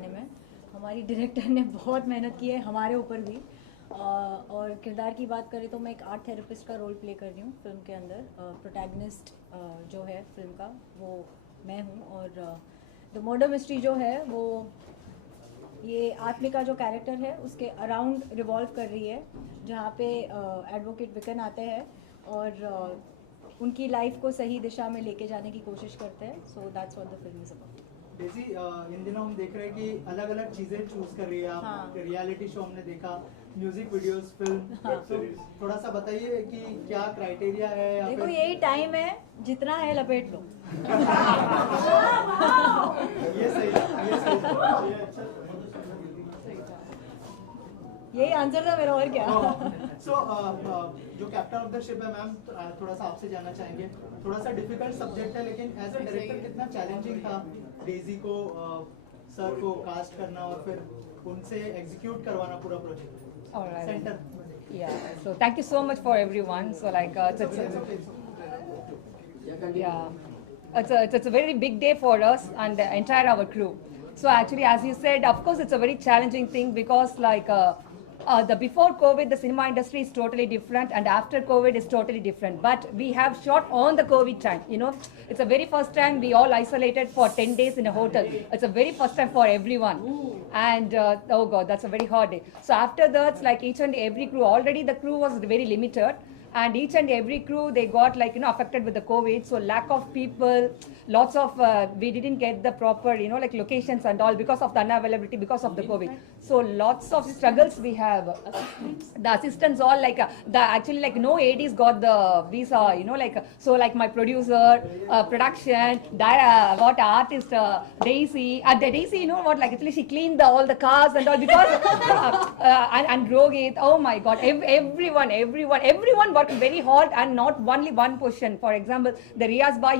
बनाने में। हमारी डायरेक्टर ने बहुत मेहनत की है हमारे ऊपर भी। और किरदार की बात करें तो मैं एक आर्ट थेरेपिस्ट का रोल प्ले कर रही हूँ फिल्म के अंदर। प्रोटैगनिस्ट जो है फिल्म का वो मैं हूँ। और द मर्डर मिस्ट्री जो है वो ये आत्मिका जो कैरेक्टर है उसके अराउंड रिवॉल्व कर रही है, जहाँ पे एडवोकेट विकन आते हैं और उनकी लाइफ को सही दिशा में लेके जाने की कोशिश करते हैं। So that's what the film is about. Daisy, इन दिनों हम देख रहे हैं कि अलग अलग चीजें चूज कर रही है आप। हाँ। रियलिटी शो हमने देखा, म्यूजिक वीडियोस, फिल्म। हाँ। तो थोड़ा सा बताइए कि क्या क्राइटेरिया है या देखो फिर यही टाइम है, जितना है लपेट लो। ये सही है, ये सही है। यही आंसर था मेरा, और क्या। सो जो कैप्टन ऑफ द शिप है मैम, थोड़ा सा आपसे जानना चाहेंगे। थोड़ा सा डिफिकल्ट सब्जेक्ट है, लेकिन एज अ डायरेक्टर कितना चैलेंजिंग था डेजी को सर को कास्ट करना और फिर उनसे एग्जीक्यूट करवाना पूरा project Alright. Centre. Yeah. So thank you so much for everyone. So like it's a very big day for us and the entire our crew. So actually, as you said, of course, it's a very challenging thing because the before COVID, the cinema industry is totally different, and after COVID is totally different. But we have shot on the COVID time. You know, it's the very first time we all isolated for 10 days in a hotel. It's a very first time for everyone. And oh God, that's a very hard day. So after that, like each and every crew, already the crew was very limited. And each and every crew, they got affected with the COVID. So lack of people, lots of, we didn't get the proper, locations and all because of the unavailability, because of the COVID. So lots of struggles we have. The assistants all actually no ADs got the visa, so like my producer, production, what artist, Daisy, the Daisy, actually she cleaned all the cars and all because, and Rohit, oh my God, everyone worked very hard and not only one position. For example, the Riaz Bhai,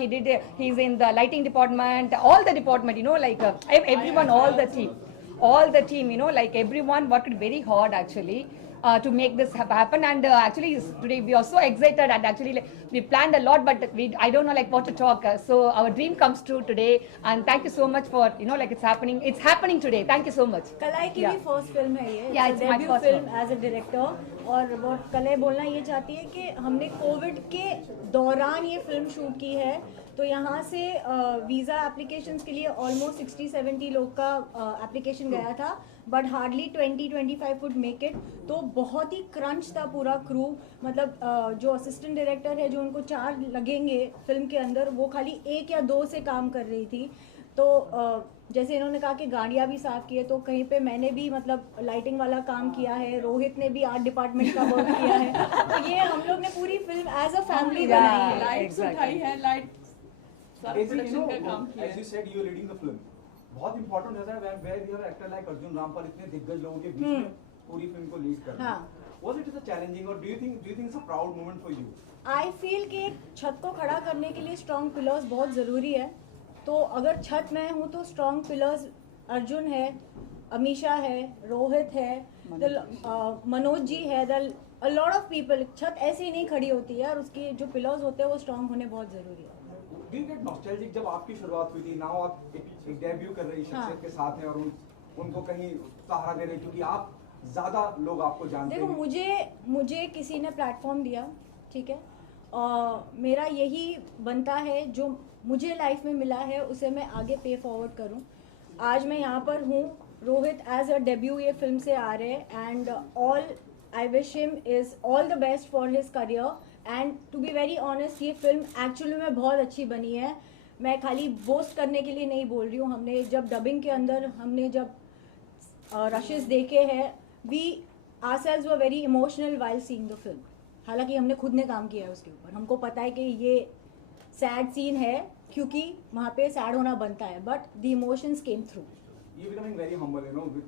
he's in the lighting department, all the department, everyone, all the team, everyone worked very hard actually. To make this happen, and actually today we are so excited, and actually we planned a lot, but I don't know what to talk. So our dream comes true today, and thank you so much for it's happening today. Thank you so much. कलाई की भी first film है ये। Yeah, it's my debut first film as a director. और वो कलाई बोलना ये चाहती है कि हमने कोविड के दौरान ये फिल्म शूट की है। तो यहाँ से वीज़ा एप्लीकेशंस के लिए ऑलमोस्ट 60-70 लोग का एप्लीकेशन गया था, but hardly 20-25 could make it. तो बहुत ही क्रंच था पूरा क्रू। मतलब जो असिस्टेंट डायरेक्टर है, जो उनको 4 लगेंगे फिल्म के अंदर, वो खाली 1 या 2 से काम कर रही थी। तो जैसे इन्होंने कहा कि गाड़ियाँ भी साफ़ की है, तो कहीं पे मैंने भी मतलब लाइटिंग वाला काम किया है, रोहित ने भी आर्ट डिपार्टमेंट का वर्क किया है। तो ये हम लोग ने पूरी फिल्म एज अ फैमिली बनाई है। लाइट्स उठाई है, लाइट सारा प्रोडक्शन का काम किया As you said, you are leading the film. बहुत important रहता है where you have an actor like Arjun Rampal, इतने दिग्गज लोगों के बीच में पूरी फिल्म को लीड करना। हाँ। Was it a challenging or do you think it's a proud moment for you? I feel कि एक छत को खड़ा करने के लिए स्ट्रॉन्ग पिलर्स बहुत ज़रूरी है। तो अगर छत मैं हूँ तो स्ट्रॉन्ग पिलर्स अर्जुन है, अमीशा है, रोहित है, मनोज जी है, अ लॉट ऑफ पीपल। छत ऐसे ही नहीं खड़ी होती है, और उसके जो पिलर्स होते हैं वो स्ट्रॉन्ग होने बहुत ज़रूरी है। Do you get nostalgic जब आपकी शुरुआत हुई थी, now आप एक डेब्यू कर रही शख्सियत के साथ हैं और उनको कहीं सहारा दे रहे हैं क्योंकि आप ज़्यादा लोग आपको जानते हैं। देखो मुझे किसी ने प्लेटफॉर्म दिया, ठीक है, मेरा यही बनता है जो मुझे लाइफ में मिला है उसे मैं आगे पे फॉरवर्ड करूं। आज मैं यहाँ पर हूँ, रोहित एज अ डेब्यू ये फिल्म से आ रहे हैं, and all I wish him is all the best for his career. And to be very honest, ये फिल्म एक्चुअली में बहुत अच्छी बनी है। मैं खाली बोस्ट करने के लिए नहीं बोल रही हूँ। हमने जब डबिंग के अंदर हमने जब रशेस देखे हैं, we ourselves were very emotional while seeing the film. हालांकि हमने खुद ने काम किया है उसके ऊपर, हमको पता है कि ये सैड सीन है क्योंकि वहाँ पे सैड होना बनता है, but the emotions came through. You're becoming very humble,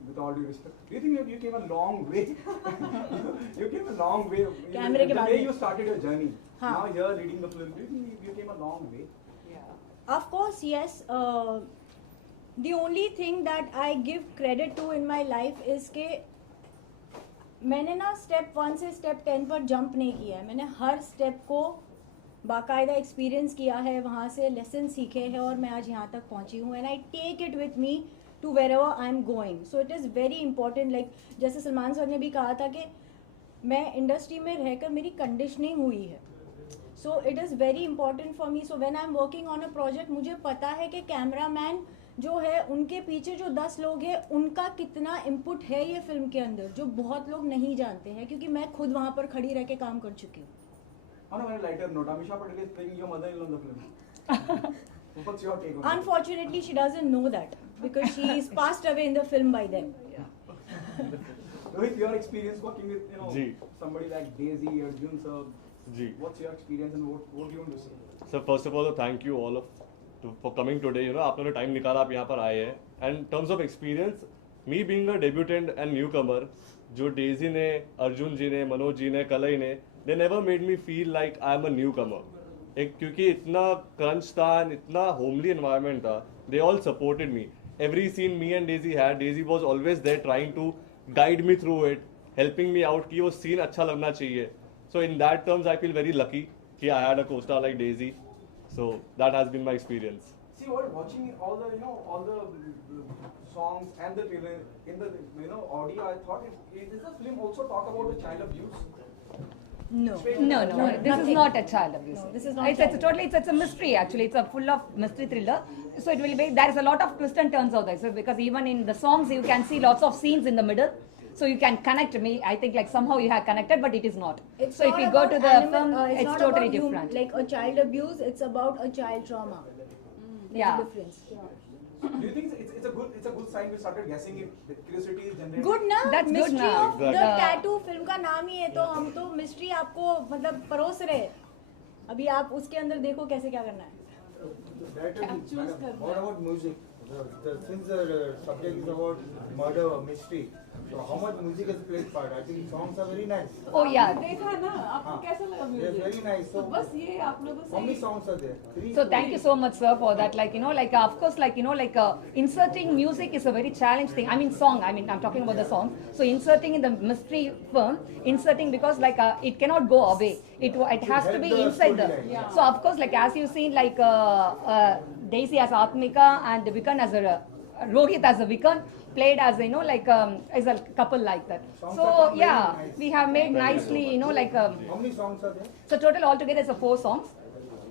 with all due respect. Do you think you came a long way? You came a long way. कैमरे के The बाद way you started your journey. हाँ. Now you're leading the film. Do you think you came a long way? Of course, yes. The only thing that I give credit to in my life is कि मैंने ना step 1 से step 10 पर jump नहीं किया है। मैंने हर step को बाकायदा एक्सपीरियंस किया है, वहाँ से लेसन सीखे हैं, और मैं आज यहाँ तक पहुँची हूँ। And I take it with me to wherever I'm going. So it is very important, like जैसे सलमान सर ने भी कहा था कि मैं इंडस्ट्री में रहकर मेरी कंडीशनिंग हुई है. So it is very important for me. So when I'm working on a project, मुझे पता है कि कैमरामैन जो है उनके पीछे जो 10 लोग हैं उनका कितना इनपुट है ये फिल्म के अंदर, जो बहुत लोग नहीं जानते हैं, क्योंकि मैं खुद वहाँ पर खड़ी रह के काम कर चुकी हूँ. On a very lighter note, Amisha Patel is playing your mother-in-law in the film. What's your take on that? Unfortunately, she doesn't know that because she is passed away in the film by then. Rohit, your experience working with जी. somebody like Daisy or Jun sir, जी. what's your experience and what do you want to say? Sir first of all thank you all for coming today. You know आपने time निकाला, आप यहाँ पर आए हैं. And terms of experience, me being a debutante and newcomer, जो Daisy ने, अर्जुन जी ने, मनोज जी ने, कलई ने, they never made me feel like I am a newcomer. एक क्योंकि इतना क्रंच था एंड इतना होमली एनवायरनमेंट था, they all supported me. Every scene me and Daisy had, Daisy was always there trying to guide me through it, helping me out कि वो scene अच्छा लगना चाहिए. So in that terms I feel very lucky कि I had a co-star like Daisy. So that has been my experience. See, while watching all the all the songs and the trailer in the audio, I thought does the film also talk about the child abuse? No. No, this nothing. is not a child abuse. No, this is not It's child totally, it's a mystery actually. It's a full of mystery thriller. So it will be, there is a lot of twists and turns out there. So because even in the songs you can see lots of scenes in the middle. So you can connect me. I think like somehow you have connected, but it is not. It's so if not you go about to the animal- film, it's not totally about different. like a child abuse, it's about a child trauma. There's Yeah. a difference. Do you think it's a good sign we started guessing if the curiosity is generated? Good ना, That's good mystery ना. Of the Exactly. Tattoo film का नाम ही है, तो हम तो mystery आपको मतलब परोस रहे हैं. अभी आप उसके अंदर देखो कैसे क्या करना है. What about music? Since the subject is about murder or mystery, so how much music has played part? I think songs are very nice. Oh yeah. देखा ना आपको हाँ. कैसा लगा They're म्यूजिक? very nice. तो So बस ये आप लोगों how many से songs are there? Three. So thank you so much, sir, for that. Like like of course, like inserting music is a very challenge thing. I mean, song. I mean, I'm talking about the song. So inserting in the mystery film, inserting because like it cannot go away. It has to be help the inside the. storyline. Yeah. So of course, like as you seen, like Daisy as Atmika and Vikan as a Rohit as a Vikan played as like as a couple like that. Songs So are done very yeah, nice. we have made nicely. Like How many songs are there? so total altogether is 4 songs.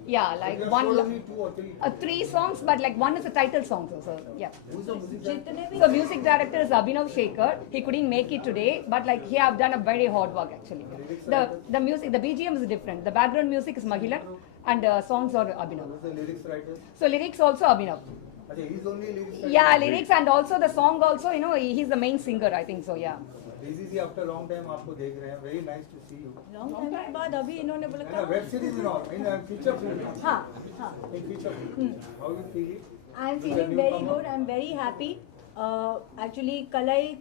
Yeah, like You have one. told only 2 or 3. 3 songs, but like one is a title song. So yeah. Who's the music director? जितने भी So music director is Abhinav Shekhar. He couldn't make it today, but like he have done a very hard work actually. The music, the BGM is different. The background music is Mahilan, and songs are Abhinav. Who's the lyrics writer? So lyrics also Abhinav. Okay, he's only lyrics writer. Yeah, lyrics and also the song also. He's the main singer. I think so. Yeah. Daisy ji, after a long time आपको देख रहे हैं. Very nice to see you. Long time के बाद अभी इन्होंने बोला And a web series and all. In a feature film. हाँ हाँ. In feature film. How you feel it? I am With the feeling very newcomer? Good. I am very happy. Actually Kalai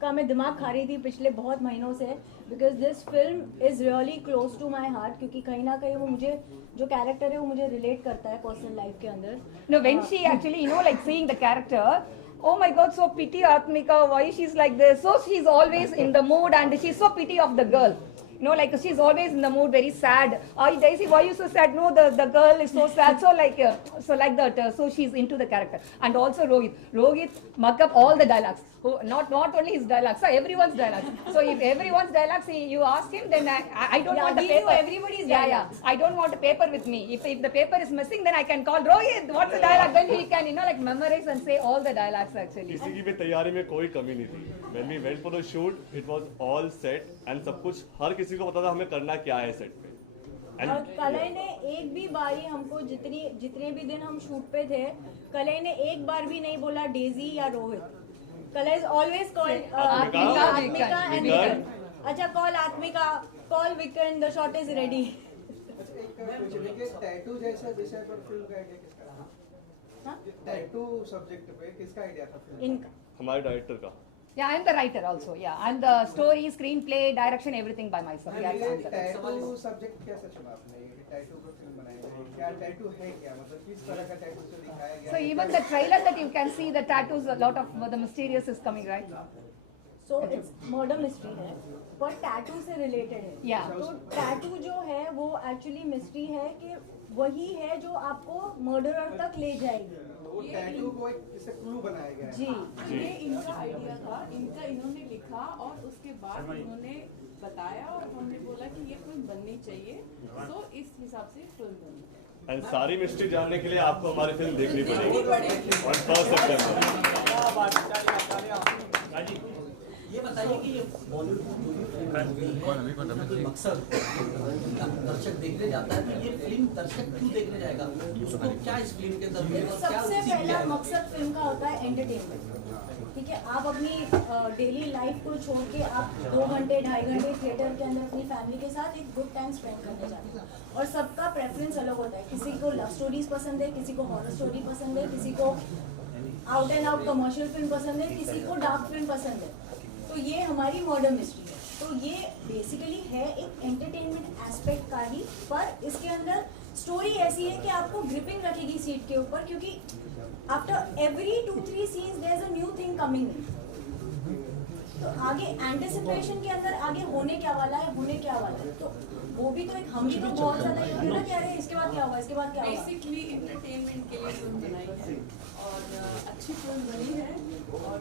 का मैं दिमाग खा रही थी पिछले बहुत महीनों से, because this film is really close to my heart, क्योंकि कहीं ना कहीं वो मुझे जो कैरेक्टर है वो मुझे रिलेट करता है पर्सनल लाइफ के अंदर. No, when she actually, like seeing the character, oh my God, so pity Atmika, why she's like this. So she's always in the mood and she's so pity of the girl. Like she's always in the mood, very sad. Oh, Daisy, why you so sad? No, the girl is so sad. So like that. So she's into the character. And also Rohit muck up all the dialogues. Not only his dialogues, so everyone's dialogues. So if everyone's dialogues, you ask him, then I don't Yeah, want the we knew paper. everybody's yeah. dialogues. I don't want a paper with me. If the paper is missing, then I can call Rohit. What's the dialogue? Then he can like memorize and say all the dialogues actually. किसी की भी तैयारी में कोई कमी नहीं थी. When we went for the shoot, it was all set and सब कुछ हर किसी को पता था हमें करना क्या है सेट पे. और कलई ने एक भी बारी हमको जितने भी दिन हम शूट पे थे, कलई ने एक बार भी नहीं बोला डेजी या Rohit. Kalai is always called Atmika, Atmika and Vikan. Vikan. अच्छा, call Atmika, call Vikan, the shot is ready. Tattoo जैसा विषय पर फिल्म का आइडिया किसका रहा? हाँ? टैटू सब्जेक्ट पे किसका आइडिया था फिल्म? इनका. हमारे डायरेक्टर का. Yeah, I'm the writer also. Yeah, I'm the story, screenplay, direction, everything by myself. Yeah, ये I'm the writer. Tattoo subject कैसे चुना आपने? ये टैटू पर फिल्म बनाई है. क्या टैटू है क्या? मतलब किस तरह का टैटू से दिखाया गया? So even the trailer that you can see, the tattoos, a lot of the mysterious is coming, right? So it's murder mystery है, पर टैटू से रिलेटेड है. Yeah. तो टैटू जो है वो एक्चुअली मिस्ट्री है कि वही है जो आपको मर्डरर तक ले जाएगी। वो टैटू को एक इससे क्लू बनाया गया है। जी ये इनका आइडिया था, इनका इन्होंने लिखा और उसके बाद इन्होंने बताया और हमने बोला कि ये फिल्म बननी चाहिए, तो इस हिसाब से फिल्म बनी। एंड सारी मिस्ट्री जानने के लिए आपको हमारी फिल्म देखनी पड़ेगी on 1 सितंबर। ये बताइए कि ये बॉलीवुड कोई मकसद दर्शक देखने जाता है, तो ये फिल्म दर्शक क्यों देखने जाएगा, उसको क्या इस फिल्म के अंदर मिलेगा और क्या सबसे सीख पहला जाएगा? मकसद फिल्म का होता है एंटरटेनमेंट। ठीक है, आप अपनी डेली लाइफ को छोड़ के आप 2 घंटे 2.5 घंटे थिएटर के अंदर अपनी फैमिली के साथ एक गुड टाइम स्पेंड करने जाते हैं। और सबका प्रेफरेंस अलग होता है, किसी को लव स्टोरीज पसंद है, किसी को हॉरर स्टोरी पसंद है, किसी को out and out commercial film पसंद है, किसी को डार्क फिल्म पसंद है। तो ये हमारी मर्डर मिस्ट्री है। तो ये बेसिकली है एक एंटरटेनमेंट एस्पेक्ट का ही, पर इसके अंदर स्टोरी ऐसी है कि आपको ग्रिपिंग रखेगी सीट के ऊपर, क्योंकि after every 2-3 scenes there is a new thing coming in. तो आगे एंटिसिपेशन के अंदर आगे होने क्या वाला है, होने क्या वाला है, तो वो भी तो एक, हम भी तो बहुत ज्यादा ये ना कह रहे हैं इसके बाद क्या होगा, इसके बाद क्या होगा। बेसिकली इंटरटेनमेंट के लिए फिल्म बनाई है और अच्छी फिल्म बनी है और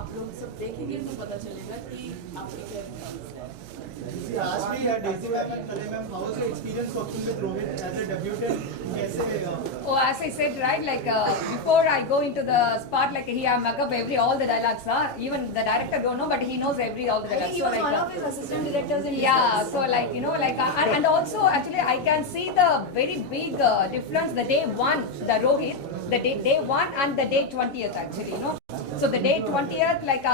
आप लोग सब देखेंगे तो पता चलेगा कि आपकी क्या आज भी डेजी मैम एंड कले ma'am, how was your experience working with Rohit as a debutante? कैसे Oh, as I said, right, like before I go into the spot, like he mug up all the dialogues, even the director don't know, but he knows all the I think dialogues. he was one of his assistant directors in Yeah, so like, you know, like, and also actually I can see the very big difference, the day 1, the Rohit, the day 1 and the day 20th actually, you know. So the day 20th, like,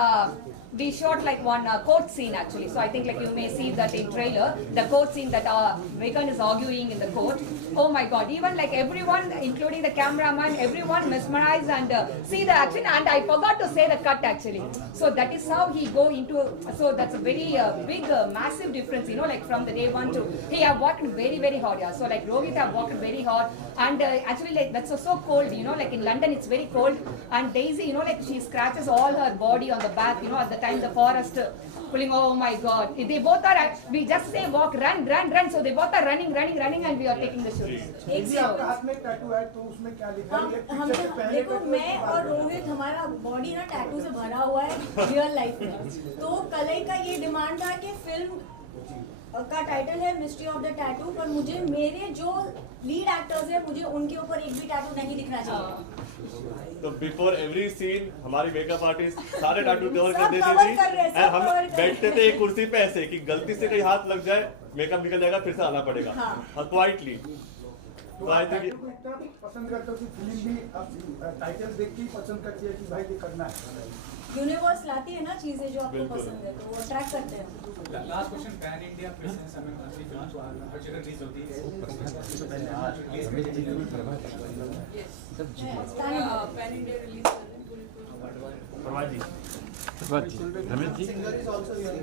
we shot like one court scene actually. So I think like you may see that in trailer, the court scene that Megan is arguing in the court. Oh my God, even like everyone, including the cameraman, everyone mesmerized and see the action. And I forgot to say the cut actually. So that is how he go into, so that's a very big, massive difference, you know, like from the day 1 to, he have worked very, very hard. Yeah. So like Rohit have worked very hard. And actually like that's so cold, you know, like in London it's very cold. And Daisy, you know, like she scratches all her body on the back, you know, at the time the forest pulling, oh my God. They both are, we just say walk, run, run, run. So they both are running and we are taking the shoots. एक जी, आपका हाथ में tattoo है तो उसमें क्या लिखा है? ये हम picture से पहले देखो, tattoo मैं है, और बाद में? रोहित, हमारा बॉडी ना टैटू से भरा हुआ है रियल लाइफ में। तो कलई का ये डिमांड था कि फिल्म का टाइटल है मिस्ट्री ऑफ द टैटू, पर मुझे मेरे जो लीड एक्टर्स हैं मुझे उनके ऊपर एक भी टैटू नहीं दिखना चाहिए। तो बिफोर एवरी सीन हमारी मेकअप आर्टिस्ट सारे टैटू कवर सब कर देती cover थी कर रहे हैं, सब एंड हम cover कर बैठते रहे थे हैं। एक कुर्सी पे ऐसे कि गलती से कहीं हाथ लग जाए मेकअप निकल जाएगा, फिर से आना पड़ेगा हाँ। क्वाइटली। तो तो आई आप थिंक tattoo को इतना पसंद करते हो कि फिल्म भी अब टाइटल देख के ही पसंद करती है कि भाई ये करना है। यूनिवर्स लाती है ना चीजें जो आपको बिल्कुल। पसंद है, तो वो अट्रैक्ट करते हैं। Last question, pan India presence हमें मंथली फिल्म हर जगह रिलीज होती है, पैन इंडिया रिलीज कर रहे हैं पूरी film. Singer is also your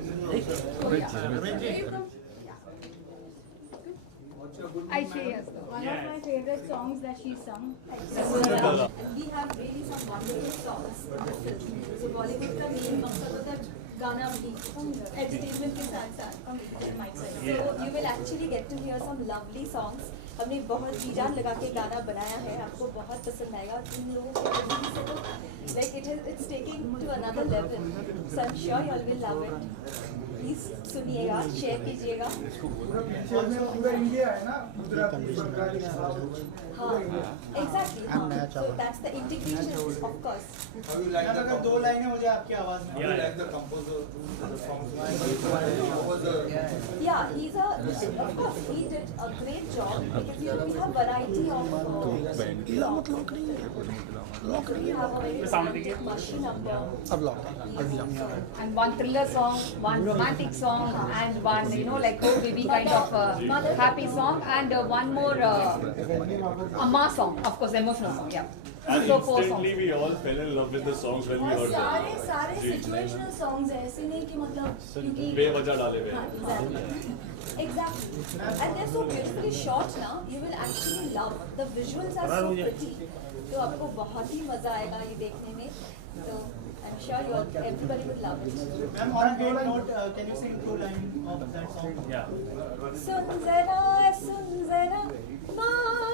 I say yes. One of my favorite songs that she sung. And we have really some wonderful songs in the film. So Bollywood का main मकसद होता है गाना भी entertainment के साथ साथ. So you will actually get to hear some lovely songs. हमने बहुत जी जान लगा के गाना बनाया है, आपको बहुत पसंद आएगा और इन लोगों के energy से तो like it's taking to another level. So I'm sure you all will love it. Please सुनिएगा, शेयर कीजिएगा. पूरा पिक्चर में पूरा इंडिया है ना, गुजरात, बंगाली, साउथ, हाँ, exactly. हाँ. So that's the integration of course. अगर 2 लाइनें हो जाए आपकी आवाज में। Yeah, he's of course, he did a great job because we have variety of we have a very romantic mushy number. And one thriller song, one romantic song, and one, you know, like oh baby kind of happy song, and one more a mass song, of course, emotional song, yeah. And So 4 instantly songs. we all fell in love with the songs when we और heard सारे them. सारे जी। Situational songs हैं, ऐसे नहीं कि मतलब क्योंकि बेवजह डाले हुए हाँ, हैं। Exactly. And they're so beautifully shot now. You will actually love. The visuals are so pretty. तो आपको बहुत ही मजा आएगा ये देखने में. So I'm sure you all, everybody would love it. Ma'am, on a note, can you sing 2 lines of that song? सुन जरा मान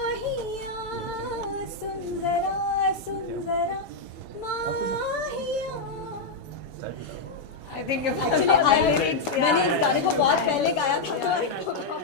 I think if Actually, मैंने इस गाने को बहुत पहले गाया था तो